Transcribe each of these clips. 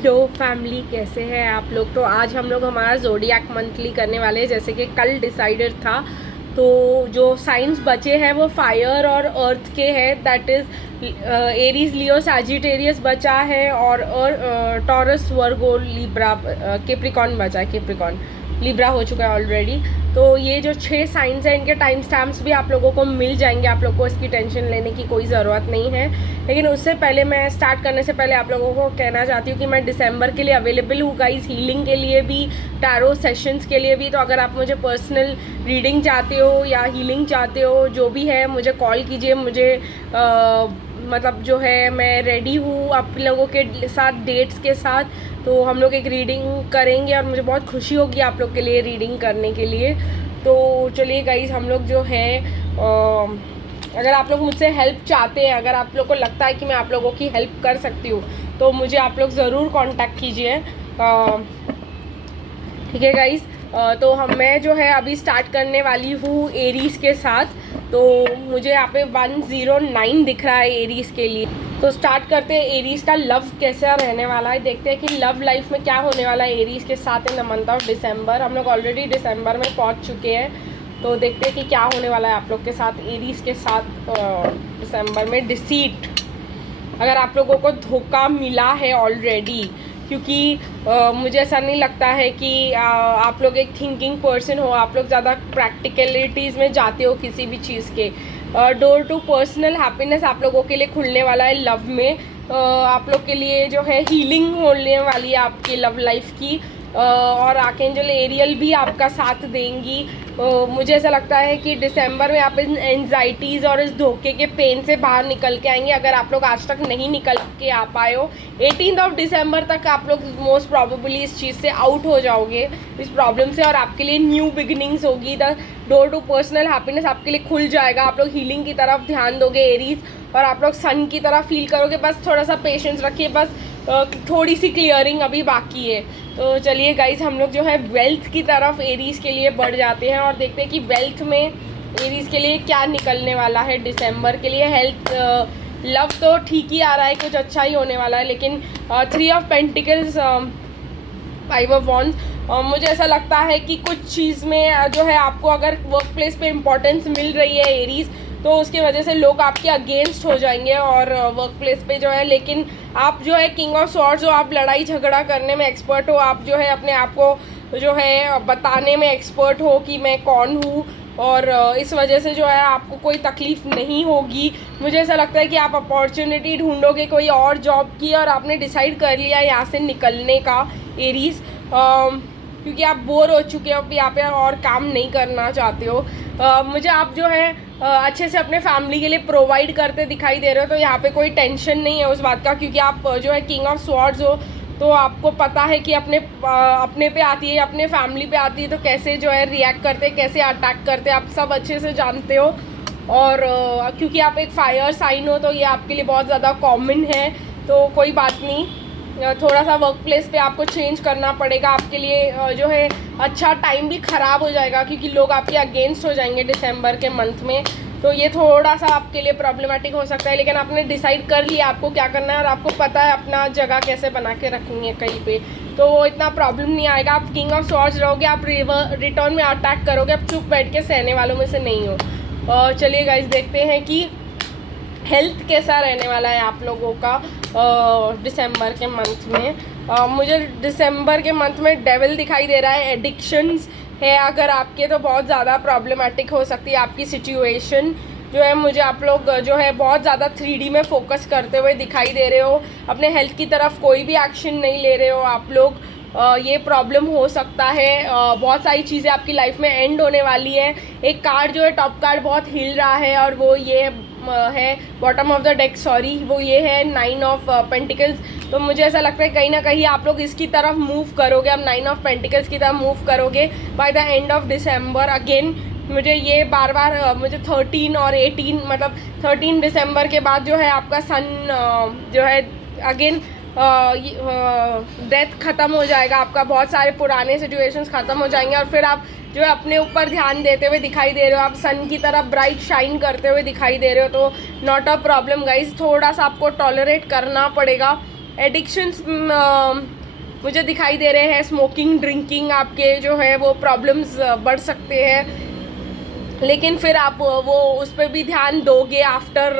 Hello family, कैसे हैं आप लोग। तो आज हम लोग हमारा ज़ोडिएक मंथली करने वाले हैं। जैसे कि कल डिसाइडेड था, तो जो साइंस बचे हैं वो फायर और अर्थ के हैं। That is Aries, Leo, Sagittarius बचा है और टॉरस, वर्गो, लिब्रा, कैप्रिकॉर्न बचा है। कैप्रिकॉर्न, लिब्रा हो चुका है ऑलरेडी। तो ये जो 6 साइंस हैं, इनके टाइम स्टैम्प्स भी आप लोगों को मिल जाएंगे। आप लोग को इसकी टेंशन लेने की कोई ज़रूरत नहीं है। लेकिन उससे पहले, मैं स्टार्ट करने से पहले आप लोगों को कहना चाहती हूँ कि मैं दिसंबर के लिए अवेलेबल हूँ गाइस, हीलिंग के लिए भी, टैरो सेशंस के लिए भी। तो अगर आप मुझे पर्सनल रीडिंग चाहते हो या हीलिंग चाहते हो, जो भी है, मुझे कॉल कीजिए। मुझे मतलब जो है, मैं रेडी हूँ आप लोगों के साथ, डेट्स के साथ। तो हम लोग एक रीडिंग करेंगे और मुझे बहुत खुशी होगी आप लोग के लिए रीडिंग करने के लिए। तो चलिए गाइस, हम लोग जो है, अगर आप लोग मुझसे हेल्प चाहते हैं, अगर आप लोग को लगता है कि मैं आप लोगों की हेल्प कर सकती हूँ, तो मुझे आप लोग ज़रूर कांटेक्ट कीजिए। ठीक है गाइस। तो मैं जो है अभी स्टार्ट करने वाली हूँ एरीज़ के साथ। तो मुझे यहाँ पे 109 दिख रहा है एरीज़ के लिए। तो स्टार्ट करते हैं एरीज़ का लव कैसा रहने वाला है। देखते हैं कि लव लाइफ में क्या होने वाला है एरीज़ के साथ इन द मंथ ऑफ दिसंबर। हम लोग ऑलरेडी दिसंबर में पहुँच चुके हैं, तो देखते हैं कि क्या होने वाला है आप लोग के साथ, एरीज़ के साथ दिसंबर में। डिसीट, अगर आप लोगों को धोखा मिला है ऑलरेडी, क्योंकि मुझे ऐसा नहीं लगता है कि आप लोग एक थिंकिंग पर्सन हो। आप लोग ज़्यादा प्रैक्टिकलिटीज़ में जाते हो किसी भी चीज़ के। डोर टू पर्सनल हैप्पीनेस आप लोगों के लिए खुलने वाला है लव में। आप लोग के लिए जो है हीलिंग होने वाली है आपकी लव लाइफ की। और आर्कएंजल एरियल भी आपका साथ देंगी। मुझे ऐसा लगता है कि दिसंबर में आप इन एंजाइटीज़ और इस धोखे के पेन से बाहर निकल के आएंगे। अगर आप लोग आज तक नहीं निकल के आ पाए हो, 18 दिसंबर तक आप लोग मोस्ट प्रॉबेबली इस चीज़ से आउट हो जाओगे, इस प्रॉब्लम से, और आपके लिए न्यू बिगिनिंग्स होगी। The door to personal happiness आपके लिए खुल जाएगा। आप लोग हीलिंग की तरफ ध्यान दोगे एरीज, और आप लोग सन की तरफ फील करोगे। बस थोड़ा सा पेशेंस रखिए, बस थोड़ी सी क्लियरिंग अभी बाकी है। तो चलिए गाइस, हम लोग जो है वेल्थ की तरफ एरीज़ के लिए बढ़ जाते हैं और देखते हैं कि वेल्थ में एरीज़ के लिए क्या निकलने वाला है दिसंबर के लिए। हेल्थ, लव तो ठीक ही आ रहा है, कुछ अच्छा ही होने वाला है। लेकिन 3 ऑफ पेंटिकल्स, 5 ऑफ वॉन्ड्स, मुझे ऐसा लगता है कि कुछ चीज़ में जो है आपको अगर वर्क प्लेस पे इम्पोर्टेंस मिल रही है एरीज़, तो उसकी वजह से लोग आपके अगेंस्ट हो जाएंगे और वर्क प्लेस पे जो है। लेकिन आप जो है किंग ऑफ स्वॉर्ड्स हो, आप लड़ाई झगड़ा करने में एक्सपर्ट हो। आप जो है अपने आप को जो है बताने में एक्सपर्ट हो कि मैं कौन हूँ, और इस वजह से जो है आपको कोई तकलीफ़ नहीं होगी। मुझे ऐसा लगता है कि आप अपॉर्चुनिटी ढूंढोगे कोई और जॉब की, और आपने डिसाइड कर लिया यहाँ से निकलने का एरीज़, क्योंकि आप बोर हो चुके हो, यहाँ पे और काम नहीं करना चाहते हो। मुझे आप जो है अच्छे से अपने फैमिली के लिए प्रोवाइड करते दिखाई दे रहे हो। तो यहाँ पे कोई टेंशन नहीं है उस बात का, क्योंकि आप जो है किंग ऑफ स्वॉर्ड्स हो। तो आपको पता है कि अपने पे आती है, अपने फैमिली पे आती है, तो कैसे जो है रिएक्ट करते हैं, कैसे अटैक करते हैं, आप सब अच्छे से जानते हो। और क्योंकि आप एक फायर साइन हो, तो ये आपके लिए बहुत ज़्यादा कॉमन है। तो कोई बात नहीं, थोड़ा सा वर्क प्लेस पे आपको चेंज करना पड़ेगा। आपके लिए जो है अच्छा टाइम भी ख़राब हो जाएगा, क्योंकि लोग आपके अगेंस्ट हो जाएंगे दिसंबर के मंथ में। तो ये थोड़ा सा आपके लिए प्रॉब्लमेटिक हो सकता है। लेकिन आपने डिसाइड कर लिया आपको क्या करना है, और आपको पता है अपना जगह कैसे बना के रखनी है कहीं पे, तो वो इतना प्रॉब्लम नहीं आएगा। आप किंग ऑफ स्वॉर्ड्स रहोगे, आप रिटर्न में अटैक करोगे, आप चुप बैठ के सहने वालों में से नहीं हो। चलिए गाइस, देखते हैं कि हेल्थ कैसा रहने वाला है आप लोगों का दिसंबर के मंथ में। मुझे दिसंबर के मंथ में डेविल दिखाई दे रहा है। एडिक्शंस है अगर आपके, तो बहुत ज़्यादा प्रॉब्लमेटिक हो सकती है आपकी सिचुएशन जो है। मुझे आप लोग जो है बहुत ज़्यादा 3D में फोकस करते हुए दिखाई दे रहे हो। अपने हेल्थ की तरफ कोई भी एक्शन नहीं ले रहे हो आप लोग। ये प्रॉब्लम हो सकता है। बहुत सारी चीज़ें आपकी लाइफ में एंड होने वाली है। एक कार्ड जो है, टॉप कार्ड, बहुत हिल रहा है, और वो ये है bottom of the deck, sorry, वो ये है 9 ऑफ पेंटिकल्स। तो मुझे ऐसा लगता है कहीं ना कहीं आप लोग इसकी तरफ मूव करोगे, आप 9 ऑफ पेंटिकल्स की तरफ मूव करोगे by the end of December. Again मुझे ये बार बार मुझे 13 और 18, मतलब 13 दिसंबर के बाद जो है आपका सन जो है अगेन डेथ ख़त्म हो जाएगा आपका। बहुत सारे पुराने सिचुएशंस ख़त्म हो जाएंगे, और फिर आप जो है अपने ऊपर ध्यान देते हुए दिखाई दे रहे हो। आप सन की तरफ ब्राइट शाइन करते हुए दिखाई दे रहे हो। तो नॉट अ प्रॉब्लम गाइज, थोड़ा सा आपको टॉलरेट करना पड़ेगा एडिक्शंस मुझे दिखाई दे रहे हैं। स्मोकिंग, ड्रिंकिंग, आपके जो है वो प्रॉब्लम्स बढ़ सकते हैं, लेकिन फिर आप वो उस पर भी ध्यान दोगे आफ्टर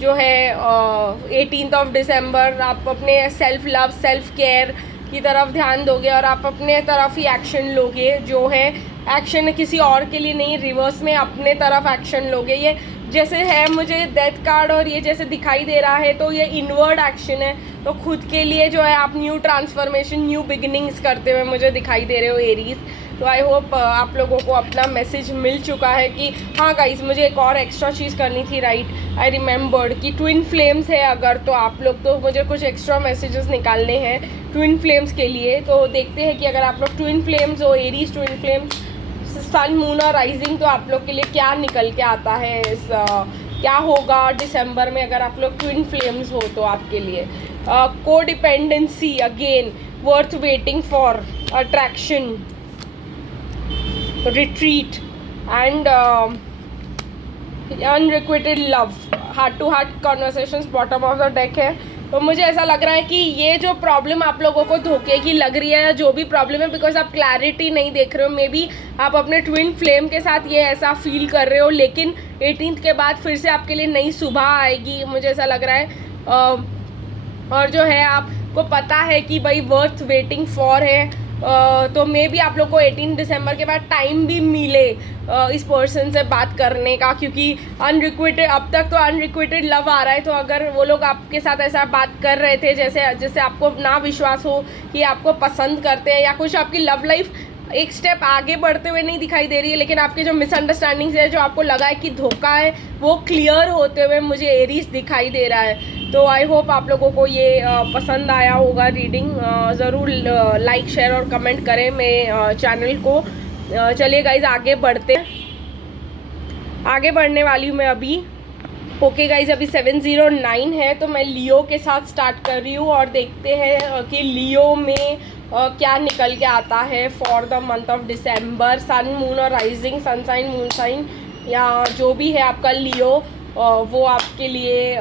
जो है 18 दिसंबर। आप अपने सेल्फ लव, सेल्फ केयर की तरफ ध्यान दोगे और आप अपने तरफ ही एक्शन लोगे, जो है एक्शन किसी और के लिए नहीं, रिवर्स में अपने तरफ एक्शन लोगे। ये जैसे है मुझे डेथ कार्ड और ये जैसे दिखाई दे रहा है, तो ये इनवर्ड एक्शन है, तो खुद के लिए जो है आप न्यू ट्रांसफॉर्मेशन, न्यू बिगिनिंग्स करते हुए मुझे दिखाई दे रहे हो एरीज। तो आई होप आप लोगों को अपना मैसेज मिल चुका है कि हाँ गाइस, मुझे एक और एक्स्ट्रा चीज़ करनी थी, राइट। आई रिमेंबर्ड कि ट्विन फ्लेम्स है अगर, तो आप लोग तो मुझे कुछ एक्स्ट्रा मैसेजेस निकालने हैं ट्विन फ्लेम्स के लिए। तो देखते हैं कि अगर आप लोग ट्विन फ्लेम्स हो, एरीज ट्विन फ्लेम्स, सन, मून और राइजिंग, तो आप लोग के लिए क्या निकल के आता है इस क्या होगा दिसंबर में अगर आप लोग ट्विन फ्लेम्स हो तो आपके लिए। को dependency, again worth waiting for, attraction, retreat and unrequited love, heart to heart conversations bottom of the deck है। तो मुझे ऐसा लग रहा है कि ये जो प्रॉब्लम आप लोगों को धोखे की लग रही है, या जो भी प्रॉब्लम है, बिकॉज आप क्लैरिटी नहीं देख रहे हो, मे बी आप अपने ट्विन फ्लेम के साथ ये ऐसा फील कर रहे हो, लेकिन 18 के बाद फिर से आपके लिए नई सुबह आएगी, मुझे ऐसा लग रहा है। और जो है आपको पता है कि भाई वर्थ वेटिंग फॉर है, तो मे बी आप लोग को 18 दिसंबर के बाद टाइम भी मिले इस पर्सन से बात करने का, क्योंकि अनरिक्विटेड, अब तक तो अनरिक्विटेड लव आ रहा है। तो अगर वो लोग आपके साथ ऐसा बात कर रहे थे जैसे आपको ना विश्वास हो कि आपको पसंद करते हैं, या कुछ आपकी लव लाइफ एक स्टेप आगे बढ़ते हुए नहीं दिखाई दे रही है, लेकिन आपके जो मिसअंडरस्टैंडिंग्स है, जो आपको लगा है कि धोखा है, वो क्लियर होते हुए मुझे एरीज दिखाई दे रहा है। तो आई होप आप लोगों को ये पसंद आया होगा रीडिंग। ज़रूर लाइक, शेयर और कमेंट करें मेरे चैनल को। चलिए गाइज आगे बढ़ते हैं, आगे बढ़ने वाली हूँ मैं अभी। ओके गाइज, अभी 709 है, तो मैं लियो के साथ स्टार्ट कर रही हूँ और देखते हैं कि लियो में क्या निकल के आता है for the month of December. Sun, moon और rising, sun sign, moon sign, या जो भी है आपका लियो, वो आपके लिए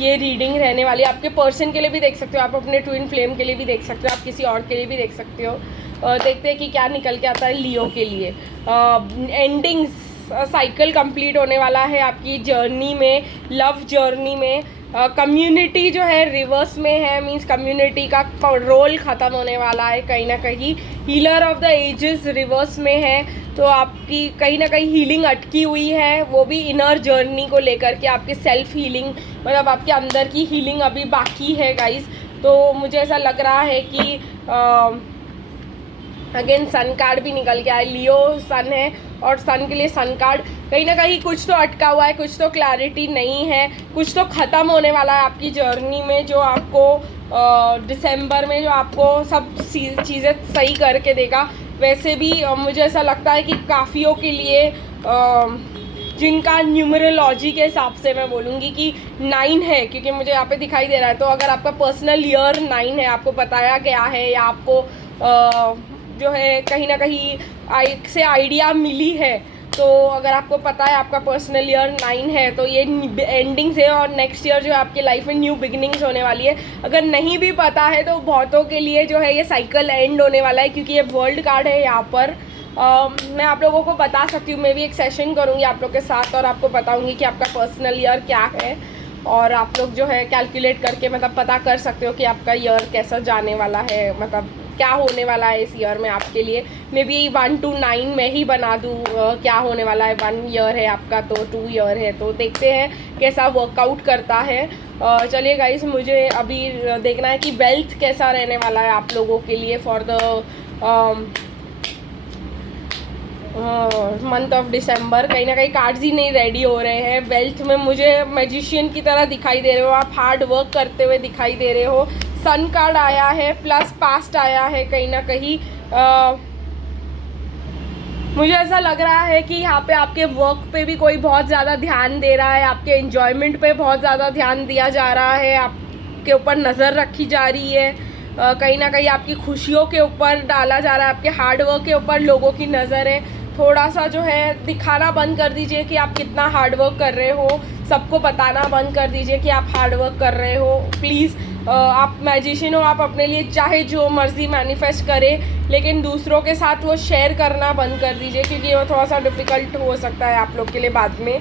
ये रीडिंग रहने वाली है। आपके पर्सन के लिए भी देख सकते हो, आप अपने ट्विन फ्लेम के लिए भी देख सकते हो, आप किसी और के लिए भी देख सकते हो। देखते हैं कि क्या निकल के आता है लियो के लिए। एंडिंग्स, साइकिल कंप्लीट होने वाला है आपकी जर्नी में, लव जर्नी में। कम्युनिटी जो है रिवर्स में है, मींस कम्युनिटी का रोल ख़त्म होने वाला है कहीं ना कहीं। Healer of the ages reverse में है, तो आपकी कहीं ना कहीं हीलिंग अटकी हुई है, वो भी इनर जर्नी को लेकर के। आपकी सेल्फ हीलिंग, मतलब आपके अंदर की हीलिंग अभी बाकी है गाइस। तो मुझे ऐसा लग रहा है कि अगेन सन कार्ड भी निकल के आए, लियो सन है और सन के लिए सन कार्ड। कहीं ना कहीं कुछ तो अटका हुआ है, कुछ तो क्लैरिटी नहीं है, कुछ तो ख़त्म होने वाला है आपकी जर्नी में, जो आपको दिसंबर में जो आपको सब चीज़ें सही करके देगा। वैसे भी मुझे ऐसा लगता है कि काफ़ियों के लिए जिनका न्यूमरोलॉजी के हिसाब से मैं बोलूँगी कि 9 है, क्योंकि मुझे यहाँ पे दिखाई दे रहा है। तो अगर आपका पर्सनल ईयर 9 है, आपको बताया गया है, या आपको जो है कहीं ना कहीं से आइडिया मिली है, तो अगर आपको पता है आपका पर्सनल ईयर 9 है, तो ये एंडिंग्स है और नेक्स्ट ईयर जो है आपकी लाइफ में न्यू बिगिनिंग्स होने वाली है। अगर नहीं भी पता है तो बहुतों के लिए जो है ये साइकिल एंड होने वाला है, क्योंकि ये वर्ल्ड कार्ड है यहाँ पर। मैं आप लोगों को बता सकती हूँ, मैं भी एक सेशन करूँगी आप लोग के साथ और आपको बताऊँगी कि आपका पर्सनल ईयर क्या है, और आप लोग जो है कैलकुलेट करके मतलब पता कर सकते हो कि आपका ईयर कैसा जाने वाला है, मतलब क्या होने वाला है इस ईयर में आपके लिए। मे बी 1 to 9 में ही बना दूँ क्या होने वाला है। 1 ईयर है आपका तो 2 ईयर है, तो देखते हैं कैसा वर्कआउट करता है। चलिए गाइस, मुझे अभी देखना है कि वेल्थ कैसा रहने वाला है आप लोगों के लिए फॉर द मंथ ऑफ दिसंबर। कहीं ना कहीं कार्ड्स ही नहीं रेडी हो रहे हैं। वेल्थ में मुझे मैजिशियन की तरह दिखाई दे रहे हो, आप हार्ड वर्क करते हुए दिखाई दे रहे हो। सन कार्ड आया है, प्लस पास्ट आया है। कहीं ना कहीं मुझे ऐसा लग रहा है कि यहाँ पे आपके वर्क पे भी कोई बहुत ज़्यादा ध्यान दे रहा है, आपके एंजॉयमेंट पे बहुत ज़्यादा ध्यान दिया जा रहा है, आपके ऊपर नज़र रखी जा रही है। कहीं ना कहीं आपकी खुशियों के ऊपर डाला जा रहा है, आपके हार्ड वर्क के ऊपर लोगों की नज़र है। थोड़ा सा जो है दिखाना बंद कर दीजिए कि आप कितना हार्ड वर्क कर रहे हो। सबको बताना बंद कर दीजिए कि आप हार्ड वर्क कर रहे हो। प्लीज़ आप मैजिशियन हो, आप अपने लिए चाहे जो मर्ज़ी मैनिफेस्ट करें, लेकिन दूसरों के साथ वो शेयर करना बंद कर दीजिए, क्योंकि वो थोड़ा सा डिफ़िकल्ट हो सकता है आप लोग के लिए बाद में।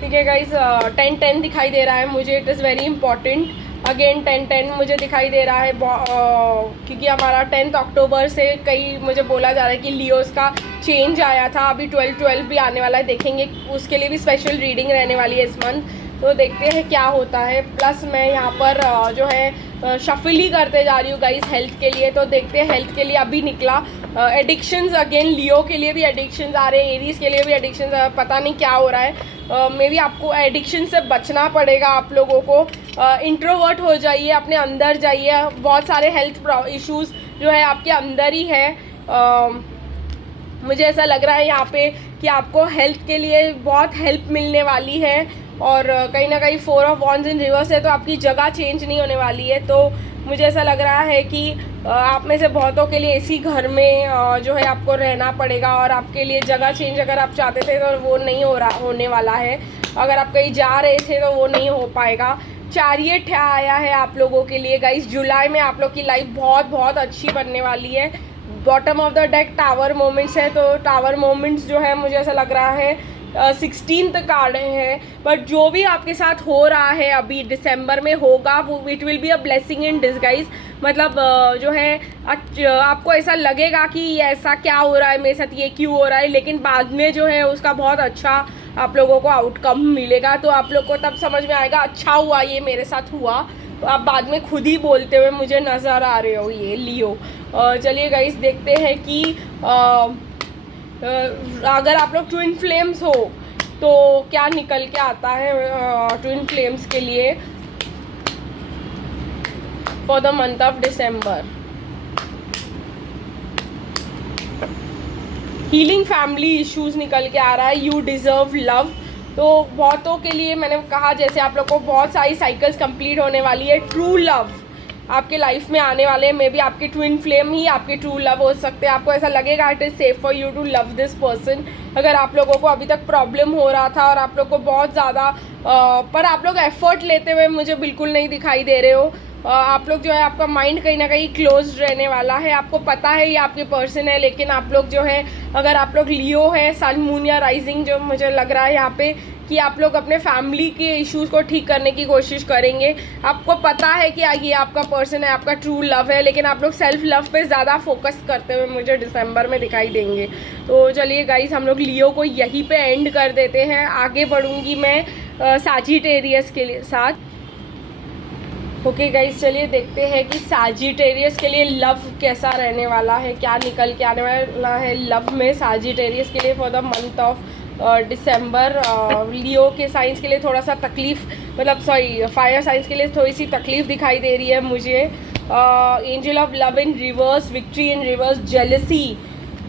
ठीक है गाइज, 10-10 दिखाई दे रहा है मुझे, it is very important. Again 10-10 मुझे दिखाई दे रहा है, क्योंकि हमारा 10 अक्टूबर से कई मुझे बोला जा रहा है कि लियोस का चेंज आया था। अभी 12-12 भी आने वाला है, देखेंगे उसके लिए भी स्पेशल रीडिंग रहने वाली है इस मंथ, तो देखते हैं क्या होता है। प्लस मैं यहाँ पर जो है शफल ही करते जा रही हूँ गाइस हेल्थ के लिए, तो देखते हैं हेल्थ के लिए अभी निकला एडिक्शंस। अगेन लियो के लिए भी एडिक्शंस आ रहे हैं, एरीज के लिए भी एडिक्शंस, पता नहीं क्या हो रहा है। मे बी आपको एडिक्शन से बचना पड़ेगा आप लोगों को। इंट्रोवर्ट हो जाइए, अपने अंदर जाइए, बहुत सारे हेल्थ इश्यूज़ जो है आपके अंदर ही है। मुझे ऐसा लग रहा है यहाँ पे कि आपको हेल्थ के लिए बहुत हेल्प मिलने वाली है, और कहीं ना कहीं 4 ऑफ वॉन्ड्स इन रिवर्स है, तो आपकी जगह चेंज नहीं होने वाली है। तो मुझे ऐसा लग रहा है कि आप में से बहुतों के लिए इसी घर में जो है आपको रहना पड़ेगा, और आपके लिए जगह चेंज अगर आप चाहते थे तो वो नहीं होने वाला है। अगर आप कहीं जा रहे थे तो वो नहीं हो पाएगा। चैरियट आया है आप लोगों के लिए गाइस, जुलाई में आप लोग की लाइफ बहुत बहुत अच्छी बनने वाली है। Bottom of the deck tower moments है, तो टावर मोमेंट्स जो है मुझे ऐसा लग रहा है 16th कार्ड है। बट जो भी आपके साथ हो रहा है अभी दिसंबर में होगा, वो it will be a blessing in disguise. मतलब जो है आपको ऐसा लगेगा कि ऐसा क्या हो रहा है मेरे साथ, ये क्यों हो रहा है, लेकिन बाद में जो है उसका बहुत अच्छा आप लोगों को आउटकम मिलेगा। तो आप लोग को तब समझ में आएगा अच्छा हुआ ये मेरे साथ हुआ, तो आप बाद में खुद ही बोलते हुए मुझे नज़र आ रहे हो ये लियो। चलिए गाइस देखते हैं कि अगर आप लोग ट्विन फ्लेम्स हो तो क्या निकल के आता है ट्विन फ्लेम्स के लिए for the month of December. Healing family issues निकल के आ रहा है, यू डिज़र्व लव। तो बहुतों के लिए मैंने कहा, जैसे आप लोग को बहुत सारी साइकिल्स कंप्लीट होने वाली है, ट्रू लव आपके लाइफ में आने वाले हैं। मे बी आपके ट्विन फ्लेम ही आपके ट्रू लव हो सकते हैं। आपको ऐसा लगेगा it is safe for you to love this person. अगर आप लोगों को अभी तक प्रॉब्लम हो रहा था और आप लोग को बहुत ज़्यादा पर आप लोग एफर्ट लेते हुए मुझे बिल्कुल नहीं दिखाई दे रहे हो। आप लोग जो है आपका माइंड कहीं ना कहीं क्लोज रहने वाला है। आपको पता है ये आपके पर्सन है, लेकिन आप लोग जो है, अगर आप लोग लियो है सन मून या राइजिंग, जो मुझे लग रहा है यहाँ पे कि आप लोग अपने फैमिली के इश्यूज़ को ठीक करने की कोशिश करेंगे। आपको पता है कि ये आपका पर्सन है, आपका ट्रू लव है, लेकिन आप लोग सेल्फ लव पे ज़्यादा फोकस करते हुए मुझे दिसंबर में दिखाई देंगे। तो चलिए गाइस, हम लोग लियो को यहीं पे एंड कर देते हैं। आगे बढ़ूँगी मैं सैजिटेरियस के साथ। ओके गाइस, चलिए देखते हैं कि सैजिटेरियस के लिए लव कैसा रहने वाला है, क्या निकल के आने वाला है लव में सैजिटेरियस के लिए for the month of December. Leo के साइंस के लिए थोड़ा सा तकलीफ, मतलब सॉरी फायर साइंस के लिए थोड़ी सी तकलीफ दिखाई दे रही है मुझे। Angel of love in reverse, victory in reverse,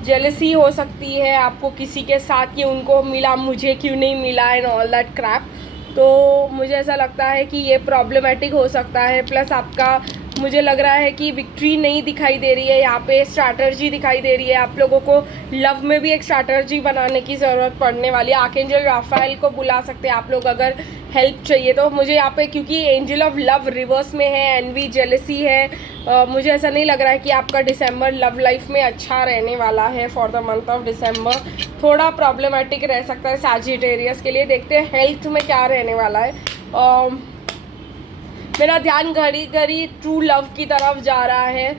jealousy हो सकती है आपको किसी के साथ कि उनको मिला मुझे क्यों नहीं मिला एंड ऑल दैट क्रैप। तो मुझे ऐसा लगता है कि ये प्रॉब्लमेटिक हो सकता है। प्लस आपका मुझे लग रहा है कि विक्ट्री नहीं दिखाई दे रही है, यहाँ पे स्ट्रैटर्जी दिखाई दे रही है। आप लोगों को लव में भी एक स्ट्रैटर्जी बनाने की ज़रूरत पड़ने वाली है। आर्कएंजल राफेल को बुला सकते हैं आप लोग अगर हेल्प चाहिए तो। मुझे यहाँ पे क्योंकि एंजल ऑफ लव रिवर्स में है, एनवी, जेलसी है, मुझे ऐसा नहीं लग रहा है कि आपका दिसंबर लव लाइफ में अच्छा रहने वाला है फॉर द मंथ ऑफ दिसंबर। थोड़ा प्रॉब्लमेटिक रह सकता है सैजिटेरियस के लिए। देखते हैं हेल्थ में क्या रहने वाला है। मेरा ध्यान घड़ी घड़ी ट्रू लव की तरफ जा रहा है।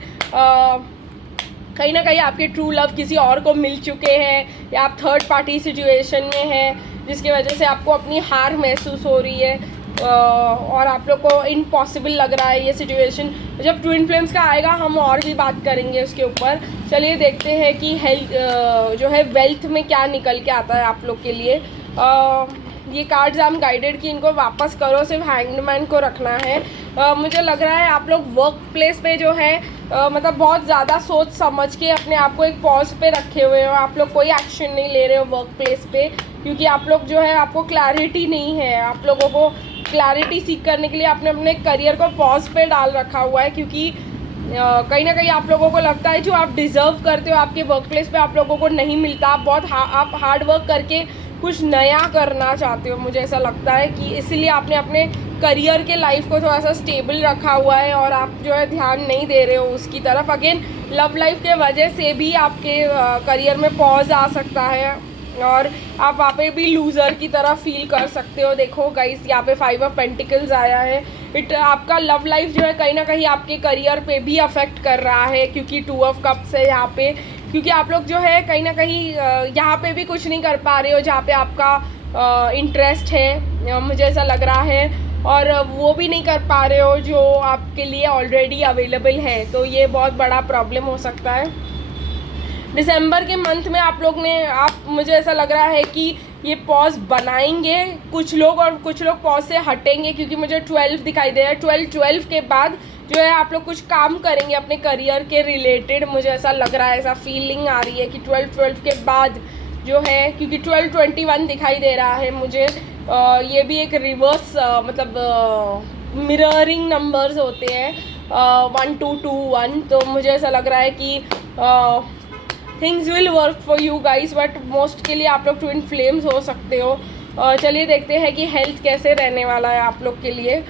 कहीं ना कहीं आपके ट्रू लव किसी और को मिल चुके हैं, या आप थर्ड पार्टी सिचुएशन में हैं जिसकी वजह से आपको अपनी हार महसूस हो रही है, और आप लोग को इम्पॉसिबल लग रहा है ये सिचुएशन। जब ट्विन फ्लेम्स का आएगा हम और भी बात करेंगे उसके ऊपर। चलिए देखते हैं कि हेल्थ जो है वेल्थ में क्या निकल के आता है आप लोग के लिए। ये कार्ड्स आई एम गाइडेड कि इनको वापस करो, सिर्फ हैंग्ड मैन को रखना है। मुझे लग रहा है आप लोग वर्क प्लेस पे जो है मतलब बहुत ज़्यादा सोच समझ के अपने आप को एक पॉज पे रखे हुए हो। आप लोग कोई एक्शन नहीं ले रहे हो वर्क प्लेस पे, क्योंकि आप लोग जो है आपको क्लैरिटी नहीं है। आप लोगों को क्लैरिटी सीख करने के लिए आपने अपने करियर को पॉज पे डाल रखा हुआ है, क्योंकि कहीं ना कहीं आप लोगों को लगता है जो आप डिज़र्व करते हो आपके वर्क प्लेस पे आप लोगों को नहीं मिलता। आप हार्ड वर्क करके कुछ नया करना चाहते हो, मुझे ऐसा लगता है कि इसलिए आपने अपने करियर के लाइफ को थोड़ा सा स्टेबल रखा हुआ है और आप जो है ध्यान नहीं दे रहे हो उसकी तरफ। अगेन लव लाइफ के वजह से भी आपके करियर में पॉज आ सकता है और आप वहाँ पे भी लूज़र की तरह फील कर सकते हो। देखो गाइस, यहाँ पे 5 ऑफ पेंटिकल्स आया है। आपका लव लाइफ जो है कहीं ना कहीं आपके करियर पे भी अफेक्ट कर रहा है, क्योंकि 2 ऑफ कप्स है यहाँ पे। क्योंकि आप लोग जो है कहीं ना कहीं यहाँ पे भी कुछ नहीं कर पा रहे हो जहाँ पे आपका इंटरेस्ट है, मुझे ऐसा लग रहा है, और वो भी नहीं कर पा रहे हो जो आपके लिए ऑलरेडी अवेलेबल है। तो ये बहुत बड़ा प्रॉब्लम हो सकता है। दिसंबर के मंथ में आप लोग ने मुझे ऐसा लग रहा है कि ये पॉज बनाएंगे कुछ लोग, और कुछ लोग पॉज से हटेंगे, क्योंकि मुझे 12 दिखाई दे रहा है। 12 के बाद जो है आप लोग कुछ काम करेंगे अपने करियर के रिलेटेड, मुझे ऐसा लग रहा है, ऐसा फीलिंग आ रही है कि 12 के बाद जो है, क्योंकि 12-21 दिखाई दे रहा है मुझे। ये भी एक रिवर्स मतलब मिररिंग नंबर्स होते हैं, 1 2 2 1। तो मुझे ऐसा लग रहा है कि things will work for you guys, but most के लिए आप लोग ट्विन फ्लेम्स हो सकते हो। चलिए देखते हैं कि हेल्थ कैसे रहने वाला है आप लोग के लिए।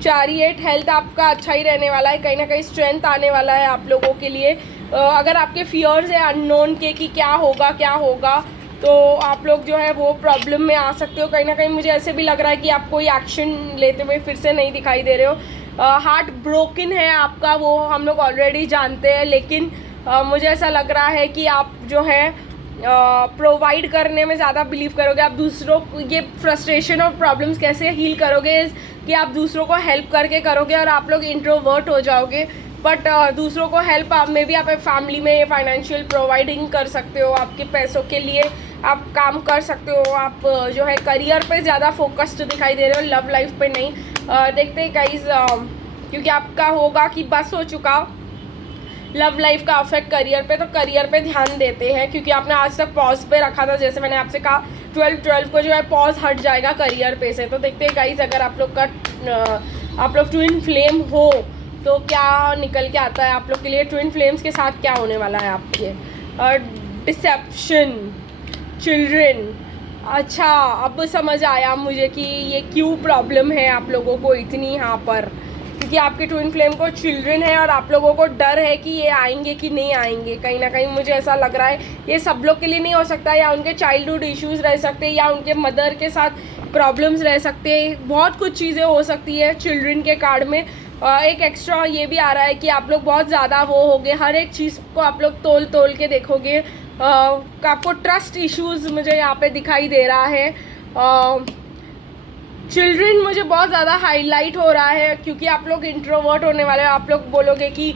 4-8 हेल्थ आपका अच्छा ही रहने वाला है, कहीं ना कहीं स्ट्रेंथ आने वाला है आप लोगों के लिए। अगर आपके फियर्स है अननोन के कि क्या होगा, तो आप लोग जो है वो प्रॉब्लम में आ सकते हो। कहीं ना कहीं मुझे ऐसे भी लग रहा है कि आप कोई एक्शन लेते हुए फिर से नहीं दिखाई दे रहे हो। हार्ट ब्रोकन है आपका, वो हम लोग ऑलरेडी जानते हैं, लेकिन मुझे ऐसा लग रहा है कि आप जो है प्रोवाइड करने में ज़्यादा बिलीव करोगे। आप दूसरों को ये फ्रस्ट्रेशन और प्रॉब्लम्स कैसे हील करोगे कि आप दूसरों को हेल्प करके करोगे, और आप लोग इंट्रोवर्ट हो जाओगे। बट दूसरों को हेल्प में भी आप फैमिली में फाइनेंशियल प्रोवाइडिंग कर सकते हो, आपके पैसों के लिए आप काम कर सकते हो। आप जो है करियर पे ज़्यादा फोकस्ड दिखाई दे रहे हो, लव लाइफ पे नहीं। देखते हैं गाइस, क्योंकि आपका होगा कि बस हो चुका लव लाइफ का अफेक्ट करियर पे, तो करियर पे ध्यान देते हैं, क्योंकि आपने आज तक पॉज पे रखा था। जैसे मैंने आपसे कहा 12 को जो है पॉज हट जाएगा करियर पे से। तो देखते हैं गाइस, अगर आप लोग ट्विन फ्लेम हो तो क्या निकल के आता है आप लोग के लिए। ट्विन फ्लेम्स के साथ क्या होने वाला है आपके। Deception, children. अच्छा, अब समझ आया मुझे कि ये क्यों प्रॉब्लम है आप लोगों को इतनी यहाँ पर, क्योंकि आपके ट्विन फ्लेम को चिल्ड्रन है और आप लोगों को डर है कि ये आएंगे कि नहीं आएंगे। कहीं ना कहीं मुझे ऐसा लग रहा है ये सब लोग के लिए नहीं हो सकता, या उनके चाइल्डहुड इश्यूज़ रह सकते हैं, या उनके मदर के साथ प्रॉब्लम्स रह सकते हैं, बहुत कुछ चीज़ें हो सकती है चिल्ड्रन के कार्ड में। एक एक्स्ट्रा ये भी आ रहा है कि आप लोग बहुत ज़्यादा वो होगे, हर एक चीज़ को आप लोग तोल के देखोगे। आपको ट्रस्ट इश्यूज़ मुझे यहाँ पे दिखाई दे रहा है। चिल्ड्रन मुझे बहुत ज़्यादा हाईलाइट हो रहा है, क्योंकि आप लोग इंट्रोवर्ट होने वाले हो। आप लोग बोलोगे कि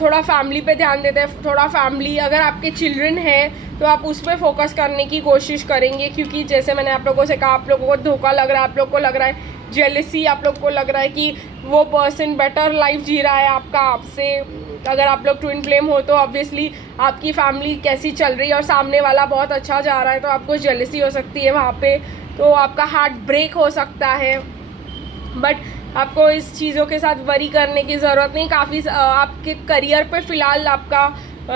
थोड़ा फैमिली पे ध्यान देते हैं, थोड़ा फैमिली। अगर आपके चिल्ड्रन हैं तो आप उस पर फोकस करने की कोशिश करेंगे, क्योंकि जैसे मैंने आप लोगों से कहा, आप लोगों को धोखा लग रहा है, आप लोग को लग रहा है जेलसी, आप लोग को लग रहा है कि वो पर्सन बेटर लाइफ जी रहा है आपका आपसे। अगर आप लोग ट्विन फ्लेम हो तो ऑब्वियसली आपकी फैमिली कैसी चल रही है और सामने वाला बहुत अच्छा जा रहा है, तो आपको जेलसी हो सकती है वहाँ पे, तो आपका हार्ट ब्रेक हो सकता है। बट आपको इस चीज़ों के साथ वरी करने की ज़रूरत नहीं। काफ़ी आपके करियर पे फ़िलहाल आपका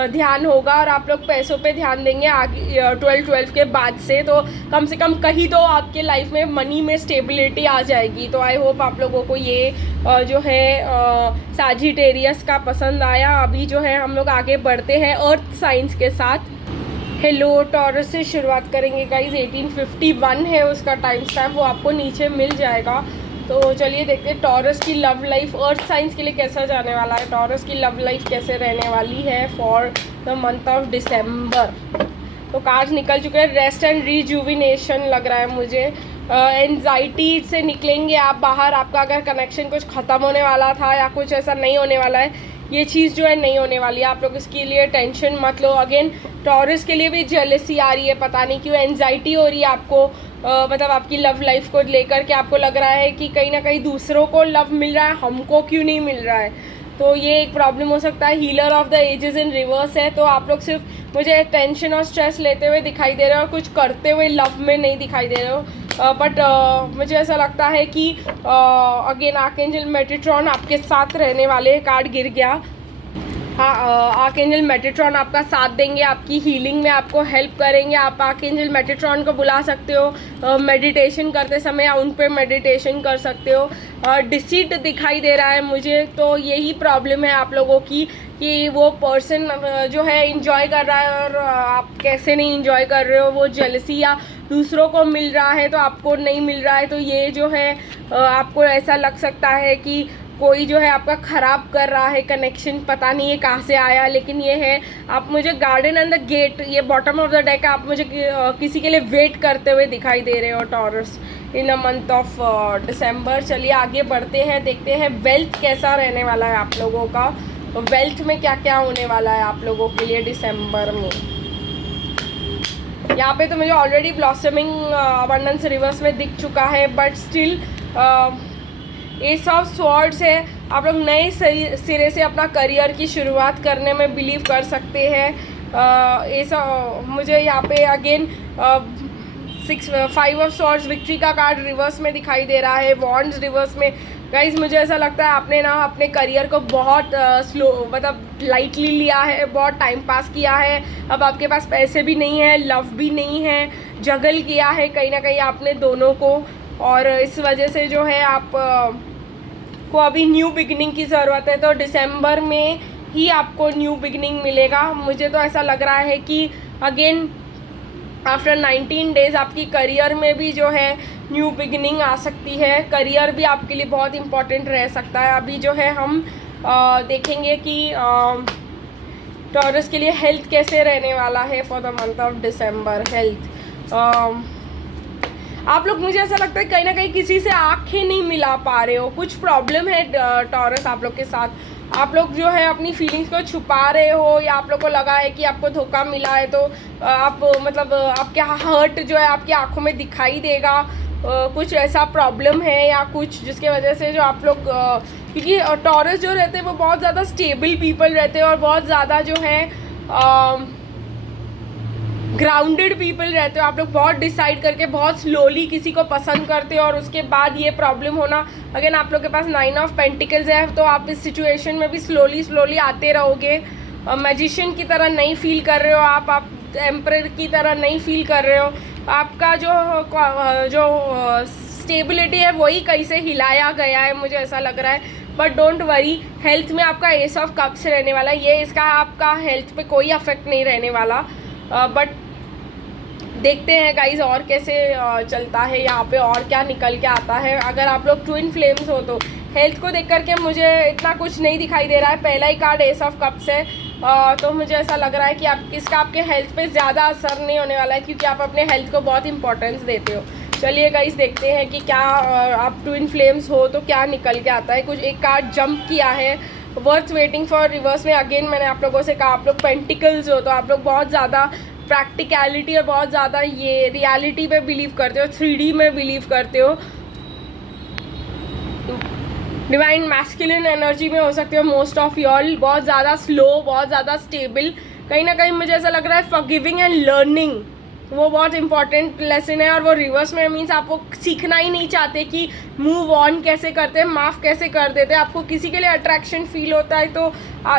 ध्यान होगा, और आप लोग पैसों पे ध्यान देंगे आगे 12 के बाद से। तो कम से कम कहीं तो आपके लाइफ में मनी में स्टेबिलिटी आ जाएगी। तो आई होप आप लोगों को ये जो है सैजिटेरियस का पसंद आया। अभी जो है हम लोग आगे बढ़ते हैं अर्थ साइंस के साथ। हेलो, टॉरस से शुरुआत करेंगे गाइज। 1851 है उसका टाइम स्टैम्प, वो आपको नीचे मिल जाएगा। तो चलिए देखते हैं टॉरस की लव लाइफ अर्थ साइंस के लिए कैसा जाने वाला है। टॉरस की लव लाइफ कैसे रहने वाली है फॉर द मंथ ऑफ दिसंबर। तो कार्ड्स निकल चुके हैं। रेस्ट एंड रिजुविनेशन लग रहा है मुझे। एंजाइटी से निकलेंगे आप बाहर। आपका अगर कनेक्शन कुछ ख़त्म होने वाला था या कुछ ऐसा नहीं होने वाला है, ये चीज़ जो है नहीं होने वाली है। आप लोग इसके लिए टेंशन मत लो। अगेन टॉरस के लिए भी जेलसी आ रही है, पता नहीं क्यों एंजाइटी हो रही है आपको। मतलब आपकी लव लाइफ को लेकर के आपको लग रहा है कि कहीं ना कहीं दूसरों को लव मिल रहा है, हमको क्यों नहीं मिल रहा है। तो ये एक प्रॉब्लम हो सकता है। Healer of the ages in reverse है, तो आप लोग सिर्फ मुझे टेंशन और स्ट्रेस लेते हुए दिखाई दे रहे हो और कुछ करते हुए लव में नहीं दिखाई दे रहे हो। बट मुझे ऐसा लगता है कि अगेन आर्कएंजल मेटाट्रॉन आपके साथ रहने वाले। कार्ड गिर गया। हाँ, आर्कएंजल मेटाट्रॉन आपका साथ देंगे, आपकी हीलिंग में आपको हेल्प करेंगे। आप आर्कएंजल मेटाट्रॉन को बुला सकते हो मेडिटेशन करते समय, या उन पे मेडिटेशन कर सकते हो। डिसीट दिखाई दे रहा है मुझे, तो यही प्रॉब्लम है आप लोगों की कि वो पर्सन जो है इंजॉय कर रहा है और आप कैसे नहीं इंजॉय कर रहे हो। वो जेलसी या दूसरों को मिल रहा है तो आपको नहीं मिल रहा है, तो ये जो है आपको ऐसा लग सकता है कि कोई जो है आपका ख़राब कर रहा है कनेक्शन, पता नहीं है कहाँ से आया, लेकिन ये है। आप मुझे गार्डन एंड द गेट, ये बॉटम ऑफ द डेक, आप मुझे किसी के लिए वेट करते हुए दिखाई दे रहे हो taurus in a month of दिसंबर। चलिए आगे बढ़ते हैं, देखते हैं वेल्थ कैसा रहने वाला है आप लोगों का, वेल्थ में क्या क्या होने वाला है आप लोगों के लिए दिसंबर में। यहाँ पे तो मुझे ऑलरेडी ब्लॉसमिंग अबंडेंस रिवर्स में दिख चुका है, but still S of swords है। आप लोग नए सिरे से अपना करियर की शुरुआत करने में बिलीव कर सकते हैं। मुझे यहाँ पे अगेन 5 ऑफ स्वॉर्ड्स विक्ट्री का कार्ड रिवर्स में दिखाई दे रहा है, वॉन्ड्स रिवर्स में। गाइज मुझे ऐसा लगता है आपने ना अपने करियर को बहुत स्लो मतलब लाइटली लिया है, बहुत टाइम पास किया है। अब आपके पास पैसे भी नहीं है, लव भी नहीं है, जगल किया है कहीं ना कहीं आपने दोनों को, और इस वजह से जो है आप को अभी न्यू बिगिनिंग की ज़रूरत है। तो दिसंबर में ही आपको न्यू बिगिनिंग मिलेगा। मुझे तो ऐसा लग रहा है कि अगेन आफ्टर 19 डेज़ आपकी करियर में भी जो है न्यू बिगिनिंग आ सकती है। करियर भी आपके लिए बहुत इम्पॉर्टेंट रह सकता है। अभी जो है हम देखेंगे कि टॉरस के लिए हेल्थ कैसे रहने वाला है for the month of December. Health आप लोग, मुझे ऐसा लगता है कहीं ना कहीं किसी से आंखें नहीं मिला पा रहे हो, कुछ प्रॉब्लम है टॉरस आप लोग के साथ। आप लोग जो है अपनी फीलिंग्स को छुपा रहे हो, या आप लोग को लगा है कि आपको धोखा मिला है, तो आप मतलब आपके हर्ट जो है आपकी आंखों में दिखाई देगा। कुछ ऐसा प्रॉब्लम है या कुछ जिसके वजह से जो आप लोग क्योंकि टॉरस जो रहते हैं वो बहुत ज़्यादा स्टेबल पीपल रहते हैं और बहुत ज़्यादा जो है ग्राउंडेड पीपल रहते हो। आप लोग बहुत डिसाइड करके बहुत स्लोली किसी को पसंद करते हो और उसके बाद ये प्रॉब्लम होना। अगेन आप लोग के पास 9 ऑफ पेंटिकल्स है, तो आप इस सिचुएशन में भी स्लोली आते रहोगे। मैजिशियन की तरह नहीं फील कर रहे हो आप एम्परर की तरह नहीं फील कर रहे हो। आपका जो स्टेबिलिटी है वही कहीं से हिलाया गया है, मुझे ऐसा लग रहा है। बट डोंट वरी, हेल्थ में आपका एस ऑफ कप्स रहने वाला है। ये इसका आपका हेल्थ पे कोई अफेक्ट नहीं रहने वाला। बट देखते हैं गाइज और कैसे चलता है यहाँ पे, और क्या निकल के आता है। अगर आप लोग ट्विन फ्लेम्स हो तो हेल्थ को देख करके मुझे इतना कुछ नहीं दिखाई दे रहा है। पहला ही कार्ड एस ऑफ कप्स है, तो मुझे ऐसा लग रहा है कि इसका आपके हेल्थ पे ज़्यादा असर नहीं होने वाला है, क्योंकि आप अपने हेल्थ को बहुत इंपॉर्टेंस देते हो। चलिए गाइस देखते हैं कि क्या आप ट्विन फ्लेम्स हो तो क्या निकल के आता है। कुछ एक कार्ड जंप किया है, वर्थ वेटिंग फॉर रिवर्स में। अगेन मैंने आप लोगों से कहा आप लोग पेंटिकल्स हो, तो आप लोग बहुत ज़्यादा प्रैक्टिकलिटी और बहुत ज़्यादा ये रियलिटी पे बिलीव करते हो, 3D में बिलीव करते हो। डिवाइन मैस्कुलिन एनर्जी में हो सकते हो मोस्ट ऑफ यॉल। बहुत ज़्यादा स्लो, बहुत ज़्यादा स्टेबल। कहीं ना कहीं मुझे ऐसा लग रहा है फॉरगिविंग एंड लर्निंग वो बहुत इंपॉर्टेंट लेसन है, और वो रिवर्स में मीन्स आप वो सीखना ही नहीं चाहते कि मूव ऑन कैसे करते हैं, माफ़ कैसे कर देते हैं। आपको किसी के लिए अट्रैक्शन फील होता है तो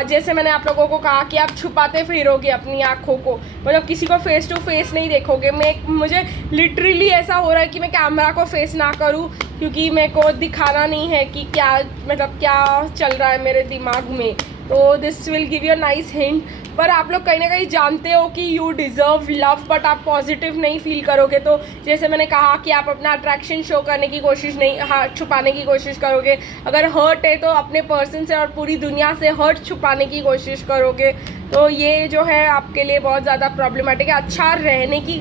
जैसे मैंने आप लोगों को कहा कि आप छुपाते फिरोगे अपनी आँखों को, मतलब किसी को फेस टू फेस नहीं देखोगे। मुझे लिटरली ऐसा हो रहा है कि मैं कैमरा को फेस ना करूँ, क्योंकि मेरे को दिखाना नहीं है कि क्या मतलब क्या चल रहा है मेरे दिमाग में। तो this will give you a nice hint. पर आप लोग कहीं ना कहीं जानते हो कि यू डिज़र्व लव, बट आप पॉजिटिव नहीं फील करोगे। तो जैसे मैंने कहा कि आप अपना अट्रैक्शन शो करने की कोशिश नहीं, छुपाने की कोशिश करोगे। अगर हर्ट है तो अपने पर्सन से और पूरी दुनिया से हर्ट छुपाने की कोशिश करोगे। तो ये जो है आपके लिए बहुत ज़्यादा प्रॉब्लमेटिक है। अच्छा रहने की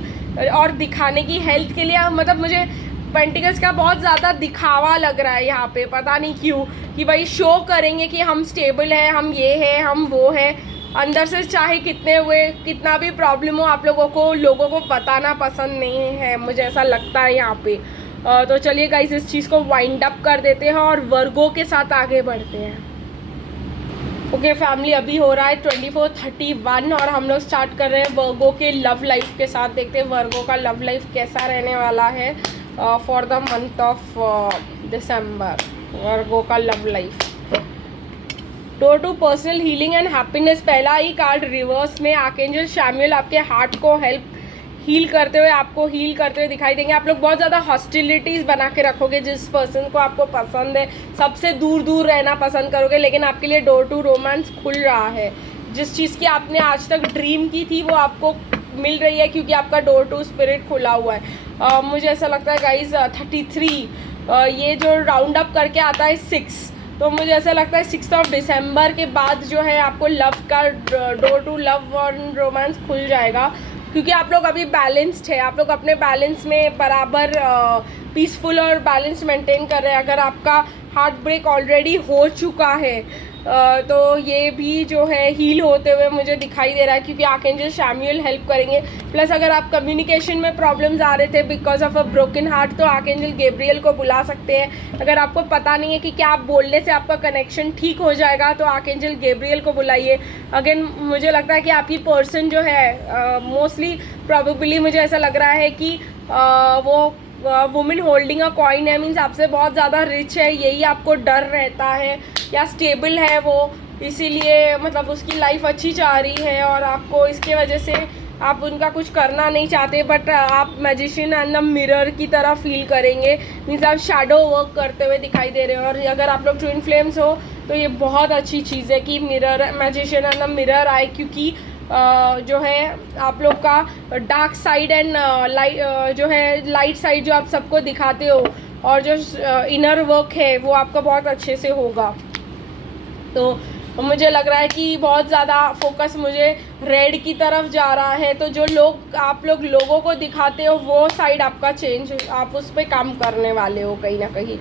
और दिखाने की हेल्थ के लिए, मतलब मुझे पेंटिकल्स का बहुत ज़्यादा दिखावा लग रहा है यहाँ पे, पता नहीं क्यों, कि भाई शो करेंगे कि हम स्टेबल हैं, हम ये हैं, हम वो हैं। अंदर से चाहे कितना भी प्रॉब्लम हो, आप लोगों को बताना पसंद नहीं है, मुझे ऐसा लगता है यहाँ पे। तो चलिए गाइस इस चीज़ को वाइंड अप कर देते हैं और वर्गो के साथ आगे बढ़ते हैं। ओके फैमिली, अभी हो रहा है 24:31 और हम लोग स्टार्ट कर रहे हैं वर्गो के लव लाइफ के साथ। देखते हैं वर्गो का लव लाइफ कैसा रहने वाला है for the month of December. Virgo का love life door to personal healing and happiness, पहला ही कार्ड रिवर्स में आर्कएंजल शैमुएल आपके हार्ट को हील करते हुए, आपको हील करते हुए दिखाई देंगे। आप लोग बहुत ज़्यादा हॉस्टिलिटीज़ बना के रखोगे, जिस पर्सन को आपको पसंद है सबसे दूर दूर रहना पसंद करोगे, लेकिन आपके लिए डोर टू रोमांस खुल रहा है। जिस चीज़ की आपने आज तक ड्रीम की थी वो आपको मिल रही है, क्योंकि आपका डोर टू स्पिरिट खुला हुआ है। मुझे ऐसा लगता है गाइज 33 ये जो राउंड अप करके आता है 6, तो मुझे ऐसा लगता है 6 दिसंबर के बाद जो है आपको लव का डोर टू लव और रोमांस खुल जाएगा, क्योंकि आप लोग अभी बैलेंस्ड है, आप लोग अपने बैलेंस में बराबर पीसफुल और बैलेंस मेंटेन कर रहे हैं। अगर आपका हार्ट ब्रेक ऑलरेडी हो चुका है तो ये भी जो है हील होते हुए मुझे दिखाई दे रहा है, क्योंकि आर्कएंजल शैमुएल हेल्प करेंगे। प्लस अगर आप कम्युनिकेशन में प्रॉब्लम्स आ रहे थे because of a broken heart, तो आर्कएंजल गैब्रियल को बुला सकते हैं। अगर आपको पता नहीं है कि क्या आप बोलने से आपका कनेक्शन ठीक हो जाएगा, तो आर्कएंजल गैब्रियल को बुलाइए। अगेन मुझे लगता है कि आपकी पर्सन जो है मोस्टली प्रॉबेबली मुझे ऐसा लग रहा है कि वो वुमेन होल्डिंग अ कॉइन है, मीन्स आपसे बहुत ज़्यादा रिच है, यही आपको डर रहता है, या स्टेबल है वो, इसीलिए मतलब उसकी लाइफ अच्छी जा रही है और आपको इसके वजह से आप उनका कुछ करना नहीं चाहते, बट आप मैजिशियन एंड द मिरर की तरह फील करेंगे, मीन्स आप शैडो वर्क करते हुए दिखाई दे रहे हो। और अगर आप लोग ट्विन फ्लेम्स हो तो ये बहुत अच्छी चीज़ है कि mirror magician and the mirror आए, क्योंकि जो है आप लोग का डार्क साइड एंड लाइट जो है लाइट साइड जो आप सबको दिखाते हो, और जो इनर वर्क है वो आपका बहुत अच्छे से होगा। तो मुझे लग रहा है कि बहुत ज़्यादा फोकस मुझे रेड की तरफ जा रहा है, तो जो लोग आप लोग लोगों को दिखाते हो वो साइड आपका चेंज, आप उस पर काम करने वाले हो कहीं ना कहीं।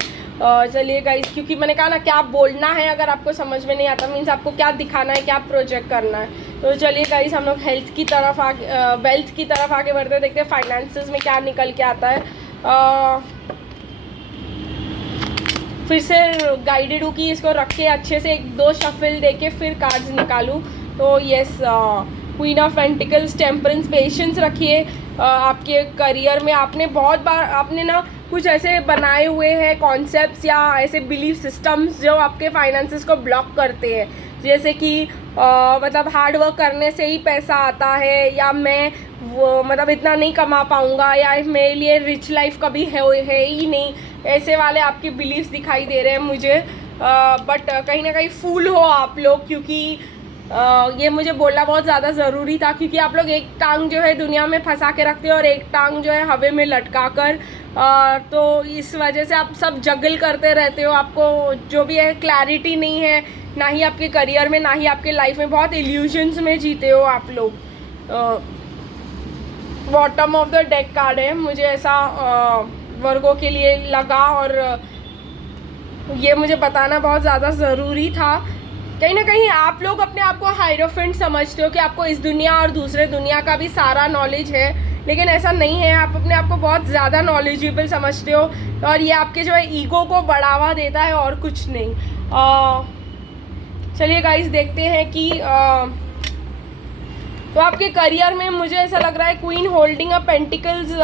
चलिए गाइस, क्योंकि मैंने कहा ना क्या बोलना है, अगर आपको समझ में नहीं आता मीन्स आपको क्या दिखाना है, क्या प्रोजेक्ट करना है। तो चलिए गाइस, हम लोग हेल्थ की तरफ आगे वेल्थ की तरफ आगे बढ़ते देखते हैं फाइनेंसेस में क्या निकल के आता है। फिर से गाइडेड हूँ कि इसको रख के अच्छे से 1-2 शफल दे के फिर कार्ड्स निकालूँ। तो yes, queen of pentacles, temperance, patience रखिए। आपके करियर में आपने बहुत बार आपने ना कुछ ऐसे बनाए हुए हैं कॉन्सेप्ट्स या ऐसे बिलीफ सिस्टम्स जो आपके फाइनेंसेस को ब्लॉक करते हैं, जैसे कि मतलब हार्ड वर्क करने से ही पैसा आता है, या मैं वो मतलब इतना नहीं कमा पाऊँगा, या मेरे लिए रिच लाइफ कभी है ही नहीं, ऐसे वाले आपके बिलीव्स दिखाई दे रहे हैं मुझे। बट कहीं ना कहीं फूल हो आप लोग, क्योंकि ये मुझे बोलना बहुत ज़्यादा ज़रूरी था, क्योंकि आप लोग एक टांग जो है दुनिया में फंसा के रखते हो और एक टांग जो है हवा में लटका कर, तो इस वजह से आप सब जगल करते रहते हो, आपको जो भी है क्लैरिटी नहीं है, ना ही आपके करियर में ना ही आपके लाइफ में, बहुत इल्यूजन्स में जीते हो आप लोग। Bottom of the deck card है, मुझे ऐसा वर्गों के लिए लगा, और ये मुझे बताना बहुत ज़्यादा ज़रूरी था। कहीं ना कहीं आप लोग अपने आप को हायरोफेंट समझते हो कि आपको इस दुनिया और दूसरे दुनिया का भी सारा नॉलेज है, लेकिन ऐसा नहीं है। आप अपने आप को बहुत ज़्यादा नॉलेजेबल समझते हो, और ये आपके जो है ईगो को बढ़ावा देता है और कुछ नहीं। चलिए गाइस, देखते हैं कि तो आपके करियर में मुझे ऐसा लग रहा है क्वीन होल्डिंग अ पेंटिकल्स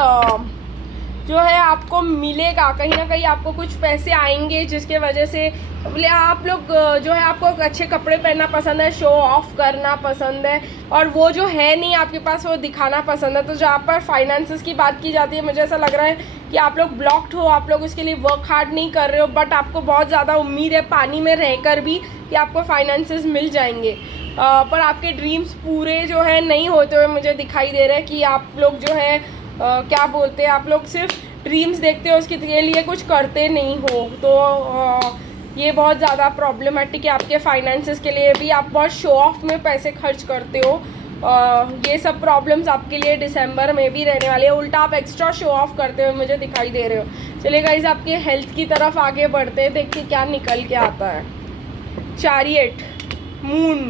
जो है आपको मिलेगा, कहीं ना कहीं आपको कुछ पैसे आएंगे, जिसके वजह से आप लोग जो है आपको अच्छे कपड़े पहनना पसंद है, शो ऑफ करना पसंद है, और वो जो है नहीं आपके पास वो दिखाना पसंद है। तो जहाँ पर फाइनेंसेस की बात की जाती है, मुझे ऐसा लग रहा है कि आप लोग ब्लॉक्ड हो, आप लोग उसके लिए वर्क हार्ड नहीं कर रहे हो, बट आपको बहुत ज़्यादा उम्मीद है पानी में रहकर भी कि आपको फाइनेंसेस मिल जाएंगे, पर आपके ड्रीम्स पूरे जो है नहीं होते हुए मुझे दिखाई दे रहा है कि आप लोग जो है क्या बोलते हैं, आप लोग सिर्फ ड्रीम्स देखते हो, उसके लिए कुछ करते नहीं हो। तो ये बहुत ज़्यादा प्रॉब्लमेटिक है आपके फाइनेंसेस के लिए भी, आप बहुत शो ऑफ में पैसे खर्च करते हो। ये सब प्रॉब्लम्स आपके लिए दिसंबर में भी रहने वाले हैं, उल्टा आप एक्स्ट्रा शो ऑफ करते हुए मुझे दिखाई दे रहे हो। चलिए गाइस, आपके हेल्थ की तरफ आगे बढ़ते हैं, देखिए क्या निकल के आता है। Chariot, moon,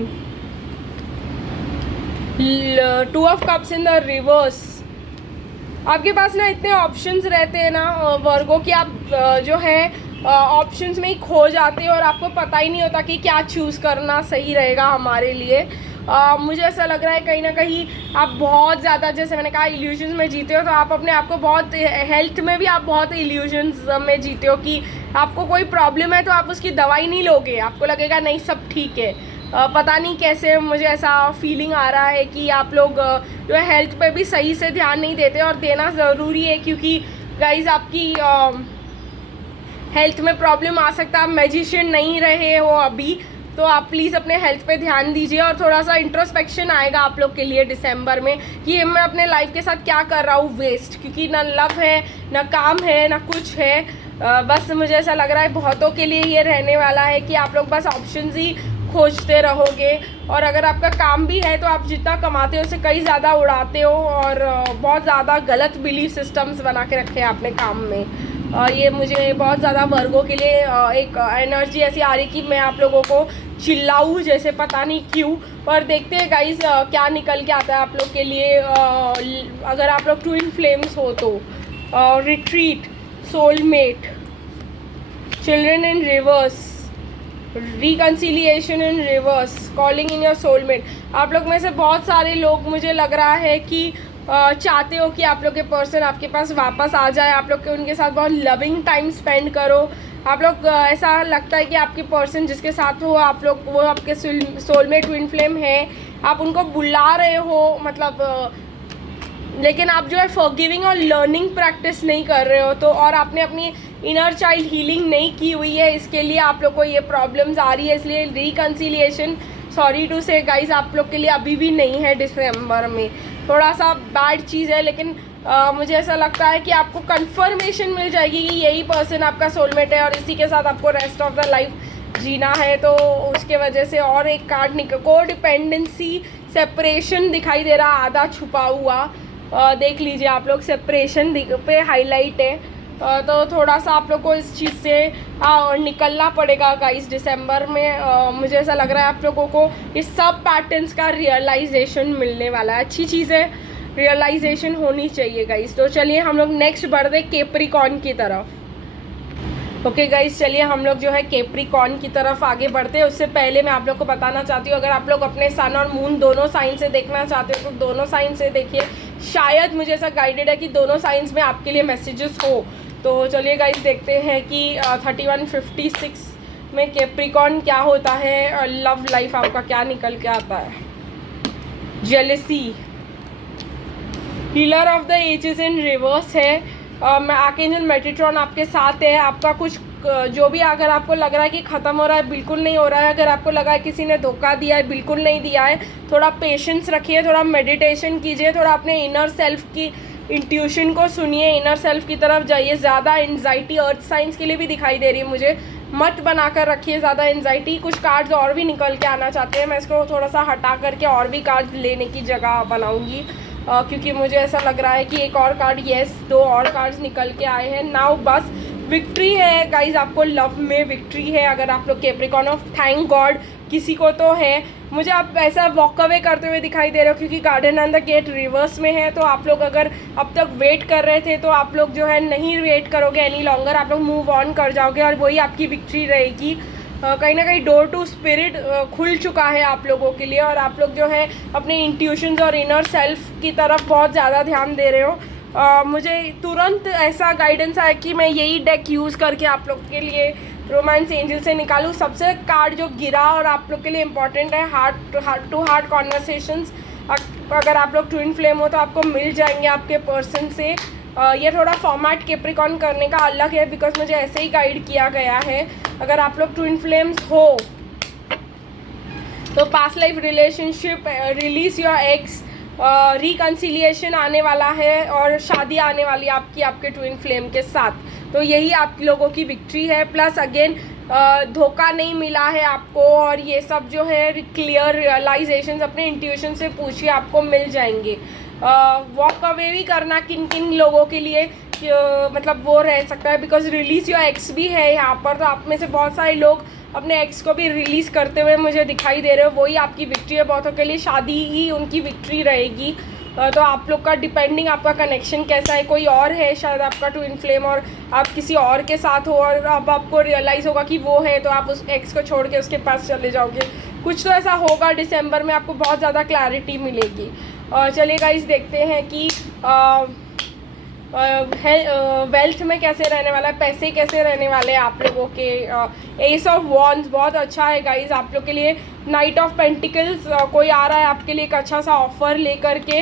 2 of cups in the reverse. आपके पास ना इतने ऑप्शंस रहते हैं ना वर्गो कि आप जो है ऑप्शंस में ही खो जाते हो, और आपको पता ही नहीं होता कि क्या चूज़ करना सही रहेगा हमारे लिए। मुझे ऐसा लग रहा है कहीं ना कहीं आप बहुत ज़्यादा, जैसे मैंने कहा, इल्यूजन्स में जीते हो। तो आप अपने आप को बहुत, हेल्थ में भी आप बहुत इल्यूजन्स में जीते हो कि आपको कोई प्रॉब्लम है तो आप उसकी दवाई नहीं लोगे, आपको लगेगा नहीं सब ठीक है। पता नहीं कैसे मुझे ऐसा फीलिंग आ रहा है कि आप लोग जो है हेल्थ पे भी सही से ध्यान नहीं देते, और देना ज़रूरी है क्योंकि गाइज आपकी हेल्थ में प्रॉब्लम आ सकता है। आप मैजिशियन नहीं रहे हो अभी, तो आप प्लीज़ अपने हेल्थ पे ध्यान दीजिए। और थोड़ा सा इंट्रोस्पेक्शन आएगा आप लोग के लिए दिसंबर में कि मैं अपने लाइफ के साथ क्या कर रहा हूँ वेस्ट, क्योंकि ना लव है, ना काम है, ना कुछ है। बस मुझे ऐसा लग रहा है बहुतों के लिए ये रहने वाला है कि आप लोग बस ऑप्शंस ही खोजते रहोगे, और अगर आपका काम भी है तो आप जितना कमाते हो उससे कई ज़्यादा उड़ाते हो, और बहुत ज़्यादा गलत बिलीफ सिस्टम्स बना के रखे हैं अपने काम में। ये मुझे बहुत ज़्यादा वर्गों के लिए एक एनर्जी ऐसी आ रही कि मैं आप लोगों को चिल्लाऊँ जैसे, पता नहीं क्यों। पर देखते हैं गाइस क्या निकल के आता है आप लोग के लिए। अगर आप लोग ट्विन फ्लेम्स हो तो retreat, soulmate, children in reverse, reconciliation in reverse, calling in your soulmate. आप लोग में से बहुत सारे लोग, मुझे लग रहा है कि चाहते हो कि आप लोग के पर्सन आपके पास वापस आ जाए, आप लोग के उनके साथ बहुत लविंग टाइम स्पेंड करो। आप लोग ऐसा लगता है कि आपके पर्सन जिसके साथ हो आप लोग, वो आपके सोलमेट ट्विन फ्लेम है, आप उनको बुला रहे हो, मतलब लेकिन आप जो है फॉरगिविंग और लर्निंग प्रैक्टिस नहीं कर रहे हो। तो और आपने अपनी इनर चाइल्ड हीलिंग नहीं की हुई है, इसके लिए आप लोग को ये प्रॉब्लम्स आ रही है। इसलिए रिकन्सिलिएशन, सॉरी टू से गाइज, आप लोग के लिए अभी भी नहीं है दिसंबर में। थोड़ा सा बैड चीज़ है, लेकिन मुझे ऐसा लगता है कि आपको कंफर्मेशन मिल जाएगी कि यही पर्सन आपका सोलमेट है और इसी के साथ आपको रेस्ट ऑफ द लाइफ जीना है। तो उसके वजह से और एक कार्ड निकल, को डिपेंडेंसी, सेपरेशन दिखाई दे रहा, आधा छुपा हुआ। देख लीजिए आप लोग, सेपरेशन पे हाईलाइट है। तो थोड़ा सा आप लोग को इस चीज़ से निकलना पड़ेगा गाइस दिसंबर में। मुझे ऐसा लग रहा है आप लोगों को इस सब पैटर्न्स का रियलाइजेशन मिलने वाला है। अच्छी चीज़ है, रियलाइजेशन होनी चाहिए गाइस। तो चलिए हम लोग नेक्स्ट बढ़ते कैप्रिकॉर्न की तरफ। ओके गाइस, चलिए हम लोग जो है कैप्रिकॉर्न की तरफ आगे बढ़ते हैं। उससे पहले मैं आप लोग को बताना चाहती हूँ, अगर आप लोग अपने सन और मून दोनों साइन से देखना चाहते हो तो दोनों साइन से देखिए। शायद मुझे ऐसा गाइडेड है कि दोनों साइंस में आपके लिए मैसेजेस हो। तो चलिए गाइस देखते हैं कि 3156 में कैप्रिकॉर्न क्या होता है, लव लाइफ आपका क्या निकल के आता है। Jealousy, healer of the ages in reverse है। आर्कएंजल मेटाट्रॉन आपके साथ है। आपका कुछ जो भी, अगर आपको लग रहा है कि ख़त्म हो रहा है, बिल्कुल नहीं हो रहा है। अगर आपको लगा है किसी ने धोखा दिया है, बिल्कुल नहीं दिया है। थोड़ा पेशेंस रखिए, थोड़ा मेडिटेशन कीजिए, थोड़ा अपने इनर सेल्फ की इंट्यूशन को सुनिए, इनर सेल्फ की तरफ जाइए। ज़्यादा एंजाइटी अर्थ साइंस के लिए भी दिखाई दे रही है मुझे, मत बनाकर रखिए ज़्यादा एंजाइटी। कुछ कार्ड्स और भी निकल के आना चाहते हैं, मैं इसको थोड़ा सा हटा करके और भी कार्ड्स लेने की जगह बनाऊँगी, क्योंकि मुझे ऐसा लग रहा है कि एक और कार्ड, यस, 2 और कार्ड्स निकल के आए हैं। नाउ बस विक्ट्री है गाइज, आपको लव में विक्ट्री है। अगर आप लोग कैप्रिकॉर्न ऑफ, थैंक गॉड किसी को तो है। मुझे आप ऐसा वॉक अवे करते हुए दिखाई दे रहे हो क्योंकि garden and the gate reverse में है। तो आप लोग अगर अब तक वेट कर रहे थे तो आप लोग जो है नहीं वेट करोगे एनी लॉन्गर, आप लोग मूव ऑन कर जाओगे और वही आपकी विक्ट्री रहेगी। कहीं ना कहीं डोर टू स्पिरिट खुल चुका है आप लोगों के लिए, और आप लोग जो है अपने इंट्यूशंस और इनर सेल्फ की तरफ बहुत ज़्यादा ध्यान दे रहे हो। मुझे तुरंत ऐसा गाइडेंस आया कि मैं यही डेक यूज़ करके आप लोग के लिए रोमांस एंजल से निकालूँ। सबसे कार्ड जो गिरा और आप लोग के लिए इम्पॉर्टेंट है, हार्ट टू हार्ट कॉन्वर्सेशंस। अगर आप लोग ट्विन फ्लेम हो तो आपको मिल जाएंगे आपके पर्सन से। ये थोड़ा फॉर्मेट कैप्रिकॉर्न करने का अलग है, बिकॉज मुझे ऐसे ही गाइड किया गया है। अगर आप लोग ट्विन फ्लेम्स हो तो past life relationship, release your x, reconciliation आने वाला है और शादी आने वाली है आपकी आपके ट्विन फ्लेम के साथ। तो यही आप लोगों की विक्ट्री है। प्लस अगेन धोखा नहीं मिला है आपको, और ये सब जो है क्लियर रियलाइजेशंस अपने इंट्यूशन से पूछिए, आपको मिल जाएंगे। वॉक अवे भी करना किन किन लोगों के लिए मतलब वो रह सकता है, बिकॉज रिलीज योर एक्स भी है यहाँ पर। तो आप में से बहुत सारे लोग अपने एक्स को भी रिलीज़ करते हुए मुझे दिखाई दे रहे हो, वही आपकी विक्ट्री है। बहुतों के लिए शादी ही उनकी विक्ट्री रहेगी। तो आप लोग का डिपेंडिंग आपका कनेक्शन कैसा है, कोई और है शायद आपका ट्विन फ्लेम और आप किसी और के साथ हो और अब आपको रियलाइज़ होगा कि वो है तो आप उस एक्स को छोड़ के उसके पास चले जाओगे, कुछ तो ऐसा होगा। दिसंबर में आपको बहुत ज़्यादा क्लैरिटी मिलेगी। चलिए गाइस देखते हैं कि वेल्थ में कैसे रहने वाला है, पैसे कैसे रहने वाले हैं आप लोगों के। एस ऑफ वॉन्ड्स बहुत अच्छा है गाइज आप लोग के लिए। नाइट ऑफ पेंटिकल्स कोई आ रहा है आपके लिए एक अच्छा सा ऑफर लेकर के।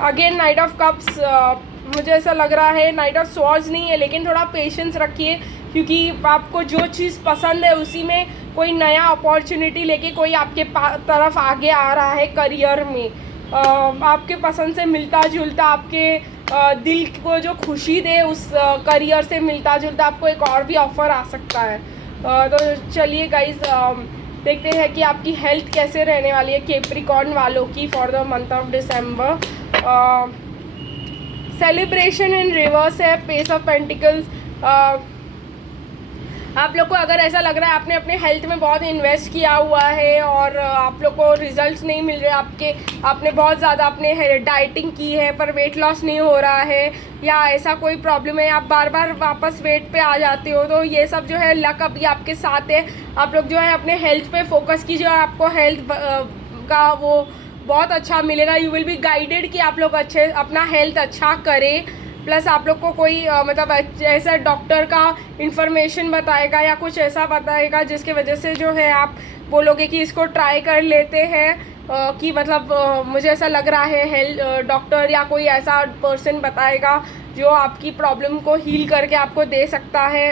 अगेन नाइट ऑफ कप्स मुझे ऐसा लग रहा है नाइट ऑफ स्वॉर्ड्स नहीं है, लेकिन थोड़ा पेशेंस रखिए क्योंकि आपको जो चीज़ पसंद है उसी में कोई नया अपॉर्चुनिटी लेके कोई आपके तरफ आगे आ रहा है करियर में। आपके पसंद से मिलता जुलता, आपके दिल को जो खुशी दे उस करियर से मिलता जुलता आपको एक और भी ऑफ़र आ सकता है। तो चलिए गाइज देखते हैं कि आपकी हेल्थ कैसे रहने वाली है कैप्रिकॉर्न वालों की for the month of December. Celebration in reverse है, पेस ऑफ पेंटिकल्स। आप लोग को अगर ऐसा लग रहा है आपने अपने हेल्थ में बहुत इन्वेस्ट किया हुआ है और आप लोग को रिजल्ट्स नहीं मिल रहे आपने बहुत ज़्यादा अपने डाइटिंग की है पर वेट लॉस नहीं हो रहा है या ऐसा कोई प्रॉब्लम है, आप बार बार वापस वेट पे आ जाते हो, तो ये सब जो है लक अभी आपके साथ है। आप लोग जो है अपने हेल्थ पे फोकस कीजिए और आपको हेल्थ का वो बहुत अच्छा मिलेगा। यू विल बी गाइडेड कि आप लोग अच्छे अपना हेल्थ अच्छा करें। प्लस आप लोग को कोई मतलब ऐसा डॉक्टर का इन्फॉर्मेशन बताएगा या कुछ ऐसा बताएगा जिसके वजह से जो है आप बोलोगे कि इसको ट्राई कर लेते हैं कि मतलब मुझे ऐसा लग रहा है हेल्थ डॉक्टर या कोई ऐसा पर्सन बताएगा जो आपकी प्रॉब्लम को हील करके आपको दे सकता है।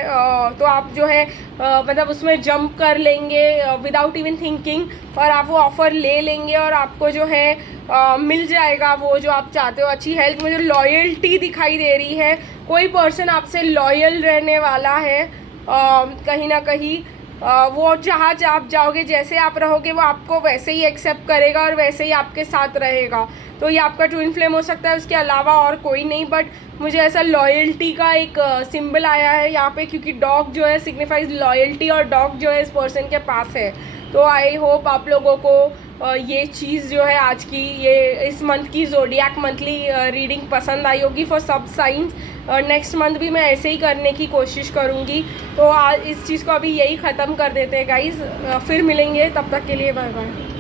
तो आप जो है मतलब उसमें जंप कर लेंगे विदाउट इवन थिंकिंग और आप वो ऑफ़र ले लेंगे और आपको जो है मिल जाएगा वो जो आप चाहते हो। अच्छी हेल्थ, मुझे लॉयल्टी दिखाई दे रही है, कोई पर्सन आपसे लॉयल रहने वाला है कहीं ना कहीं। वो जहाँ आप जाओगे जैसे आप रहोगे वो आपको वैसे ही एक्सेप्ट करेगा और वैसे ही आपके साथ रहेगा। तो ये आपका ट्विन फ्लेम हो सकता है, उसके अलावा और कोई नहीं। बट मुझे ऐसा लॉयल्टी का एक सिंबल आया है यहाँ पे क्योंकि डॉग जो है सिग्निफाइज लॉयल्टी और डॉग जो है इस पर्सन के पास है। तो आई होप आप लोगों को ये चीज़ जो है आज की ये इस मंथ की ज़ोडिएक मंथली रीडिंग पसंद आई होगी फॉर सब साइंस। नेक्स्ट मंथ भी मैं ऐसे ही करने की कोशिश करूँगी। तो आज इस चीज़ को अभी यही ख़त्म कर देते हैं गाइज़, फिर मिलेंगे, तब तक के लिए बाय बाय।